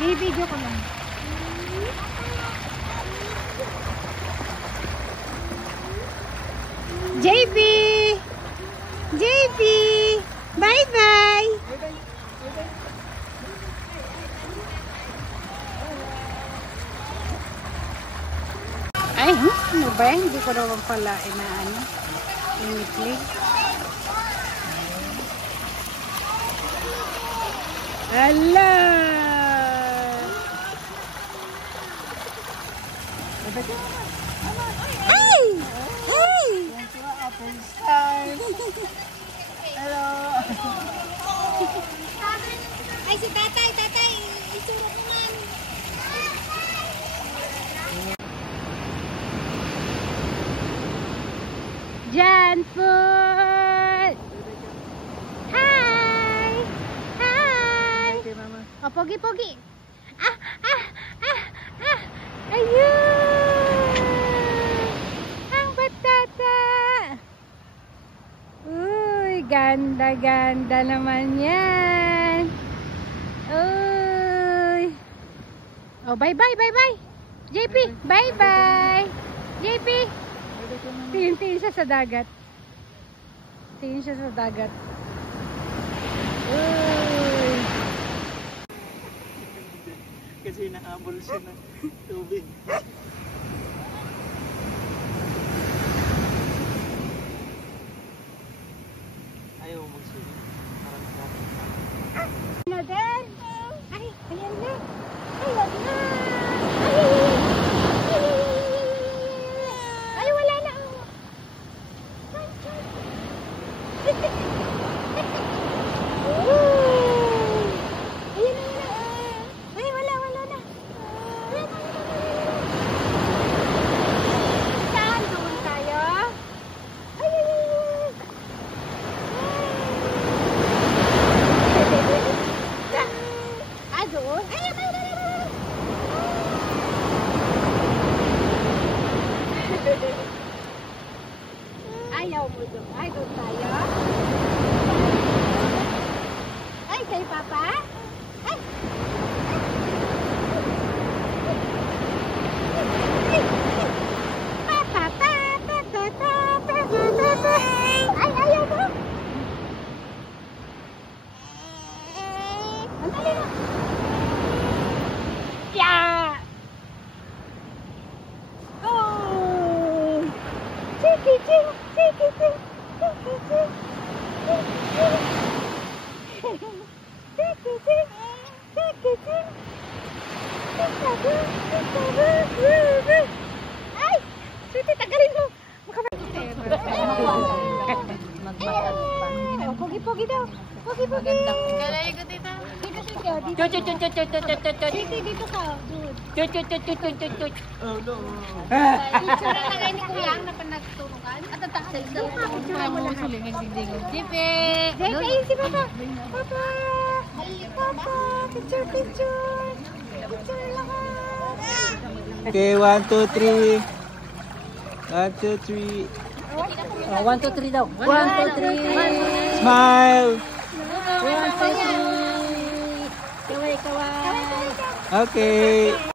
Bibidyo ko lang. JB! JB! Bye-bye! Ay, ano ba? Hindi ko naman pala inaano. Inikli. Ala! Hey! Hey! Hello! Ay, si tatay! Tatay! Isura ko man! Jan food! Hi! Hi! Oh, pogi-pogi! Ah! Ah! Ah! Ah! Ayun! Ang batata! Uy, ganda-ganda naman yan! Uy! Oh, bye-bye! Bye-bye! JP! Bye-bye! JP! Tingin siya sa dagat. Tingin siya sa dagat. Uy! Kasi nakahabol siya ng tubig. Ayaw magsulit. Parang natin. Ano din? Ay, ayan na. Ayan na. Ay, wala na. Ayan na. Ay, wala na. Saan? Doon tayo? Ay. Ah, doon? Ay, ayaw mo doon. Ay, doon tayo. Ay, kay Papa? Ay! Papa, ay, ayaw mo? Ang dali na. Yeah! Oh! Chiki-ching! Chiki-ching! Chiki-ching! Chiki-ching! Chiki-ching! Ay! Sweetie, tagalin mo! Pogi-pogi daw! Pogi-pogi! Kalay ko dito. Dito siya, dito. Dito ka, dude. Oh no! Picture na lang ni Kuya ang napanagtulungan. At ang taxi. Picture mo lang. Jipe! Dito, ayun si Papa. Papa! Papa! Picture! Picture lang. Okay, 1, 2, 3. 1, 2, 3. 1, 2, 3 daw. 1, 2, 3. Smile! 1, 2, 3. Kaway. Okay.